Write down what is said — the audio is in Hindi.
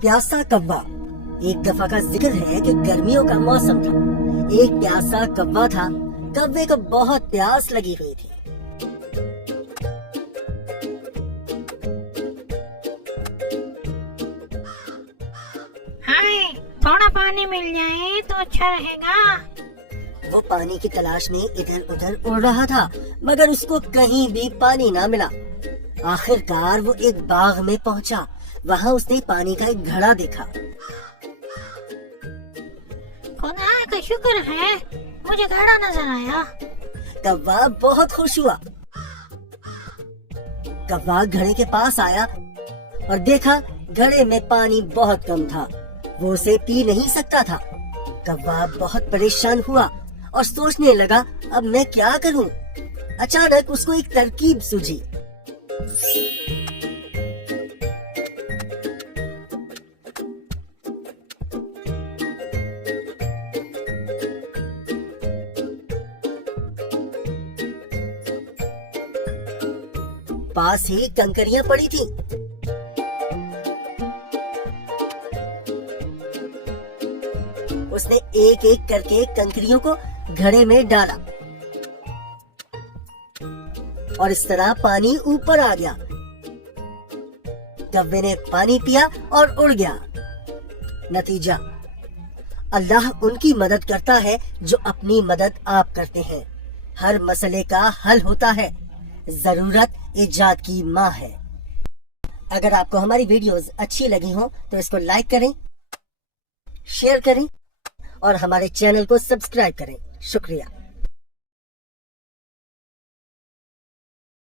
प्यासा कौवा। एक दफा का जिक्र है कि गर्मियों का मौसम था। एक प्यासा कौवा था। कौवे को बहुत प्यास लगी हुई थी। हाय, थोड़ा पानी मिल जाए तो अच्छा रहेगा। वो पानी की तलाश में इधर उधर उड़ रहा था, मगर उसको कहीं भी पानी ना मिला। आखिरकार वो एक बाग में पहुंचा। वहाँ उसने पानी का एक घड़ा देखा। खुदा का शुक्र है, मुझे घड़ा नजर आया। कौवा बहुत खुश हुआ। कौवा घड़े के पास आया और देखा घड़े में पानी बहुत कम था। वो उसे पी नहीं सकता था। कौवा बहुत परेशान हुआ और सोचने लगा, अब मैं क्या करूं? अचानक उसको एक तरकीब सूझी। पास ही कंकरियां पड़ी थी। उसने एक एक करके कंकरियों को घड़े में डाला और इस तरह पानी ऊपर आ गया। कौवे ने पानी पिया और उड़ गया। नतीजा, अल्लाह उनकी मदद करता है जो अपनी मदद आप करते हैं। हर मसले का हल होता है। जरूरत इजाद की माँ है। अगर आपको हमारी वीडियोस अच्छी लगी हो तो इसको लाइक करें, शेयर करें और हमारे चैनल को सब्सक्राइब करें। शुक्रिया।